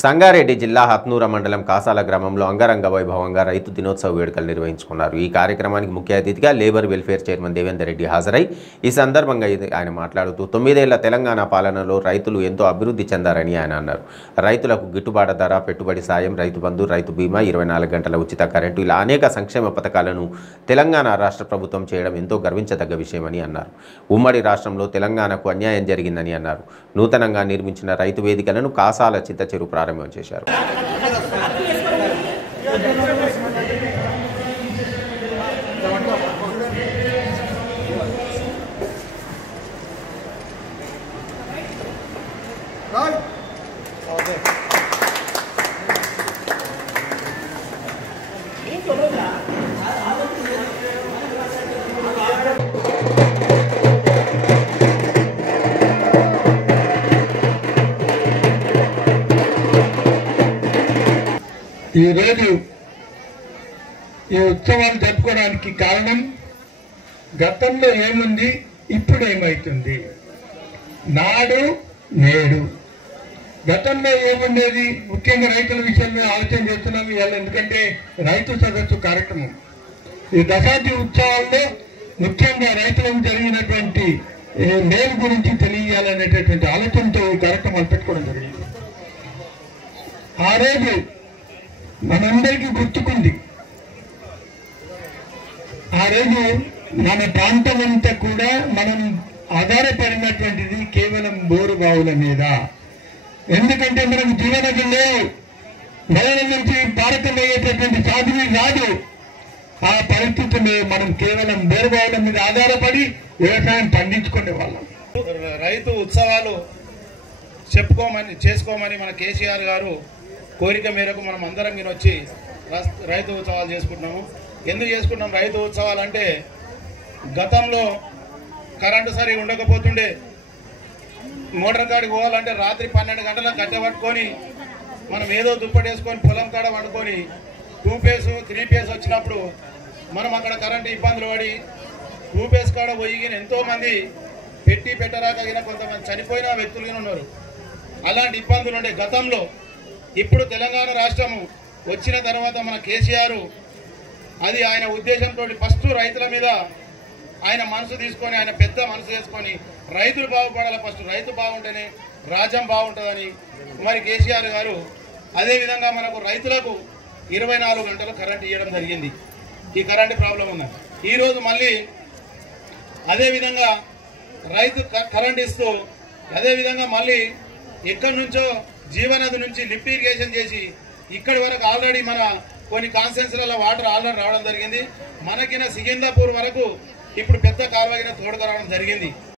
సంగారెడ్డి జిల్లా హత్నూర మండలం కాసాల గ్రామంలో అంగరంగ వైభవంగా రైతు దినోత్సవ వేడుకలు నిర్వహించుకున్నారు। ఈ కార్యక్రమానికి ముఖ్య అతిథిగా labour welfare chairman Devender Reddy హాజరై ఈ సందర్భంగా ఆయన మాట్లాడుతూ 9 ఏళ్ల తెలంగాణ పాలనలో రైతులు ఎంతో అభివృద్ధి చెందారని ఆయన అన్నారు। రైతులకు గిట్టుబాటు ధర, పెట్టుబడి సాయం, రైతు బంధు, రైతు బీమా, 24 గంటల ఉచిత కరెంటు ఇలా అనేక సంక్షేమ పథకాలను తెలంగాణ రాష్ట్ర ప్రభుత్వం చేయడం ఎంతో గర్వించదగ్గ విషయమని అన్నారు। ఉమ్మడి రాష్ట్రంలో తెలంగాణకు అన్యాయం జరిగిందని అన్నారు। నూతనంగా నిర్మించిన రైతు వేదికలను కాసాల చింతచెరువు ప్రారంభం చేశారు। ఈ రోజు ఈ ఉత్సవాలు జరుపుకోవడానికి కారణం గతంలో ఏముంది, ఇప్పుడు ఏమైతుంది, నాడు నేడు। గతంలో ఏముండేది, ముఖ్యంగా రైతుల విషయంలో ఆలోచన చేస్తున్నాం ఇవాళ, ఎందుకంటే రైతు సదస్సు కార్యక్రమం ఈ దశాబ్ది ఉత్సవాల్లో ముఖ్యంగా రైతులకు జరిగినటువంటి మేలు గురించి తెలియాలనేటటువంటి ఆలోచనతో ఈ కార్యక్రమాలు పెట్టుకోవడం జరిగింది। ఆ రోజు మనందరికీ గుర్తుకుంది, ఆ రోజు మన ప్రాంతం అంతా కూడా మనం ఆధారపడినటువంటిది కేవలం బోరు బావుల మీద। ఎందుకంటే మనకు జీవనది లేవు, నదుల నుంచి భారతమయ్యేటటువంటి సాధువు రాదు। ఆ పరిస్థితుల్లో మనం కేవలం బోరు బావుల మీద ఆధారపడి వ్యవసాయం పండించుకునే వాళ్ళం। రైతు ఉత్సవాలు చేసుకోమని మన కేసీఆర్ గారు కోరిక మేరకు మనం అందరం వచ్చి రైతు ఉత్సవాలు చేసుకుంటున్నాము। ఎందుకు చేసుకుంటున్నాం రైతు ఉత్సవాలు అంటే, గతంలో కరెంటు సరిగా ఉండకపోతుండే, మోటార్ కాడికి పోవాలంటే రాత్రి 12 గంటలకు కట్టబట్టుకొని మనం ఏదో దుప్పటేసుకొని పొలం కాడ వండుకొని 2 ఫేస్ 3 ఫేస్ వచ్చినప్పుడు మనం అక్కడ కరెంటు ఇబ్బందులు పడి 2 ఫేస్ కాడ పోయి ఎంతోమంది పెట్టరాక కొంతమంది చనిపోయిన వ్యక్తులు ఉన్నారు। అలాంటి ఇబ్బందులు ఉండే గతంలో। ఇప్పుడు తెలంగాణ రాష్ట్రము వచ్చిన తర్వాత మన కేసీఆర్ అది ఆయన ఉద్దేశంతో ఫస్ట్ రైతుల మీద ఆయన మనసు తీసుకొని, ఆయన పెద్ద మనసు చేసుకొని రైతులు బాగుపడాలి, ఫస్ట్ రైతు బాగుంటేనే రాజ్యం బాగుంటుందని మరి కేసీఆర్ గారు అదేవిధంగా మనకు రైతులకు 24 గంటలు కరెంట్ ఇవ్వడం జరిగింది। ఈ కరెంటు ప్రాబ్లం ఉన్నది। ఈరోజు మళ్ళీ అదేవిధంగా రైతు కరెంట్ ఇస్తూ అదేవిధంగా మళ్ళీ ఎక్కడి నుంచో జీవనది నుంచి లిఫ్ట్ ఇరిగేషన్ చేసి ఇక్కడి వరకు ఆల్రెడీ మన కొన్ని కాన్స్టెన్సీలలో వాటర్ ఆల్రెడీ రావడం జరిగింది। మనకిన సికింద్రాపూర్ వరకు ఇప్పుడు పెద్ద కాలువగిన తోడుకు రావడం జరిగింది।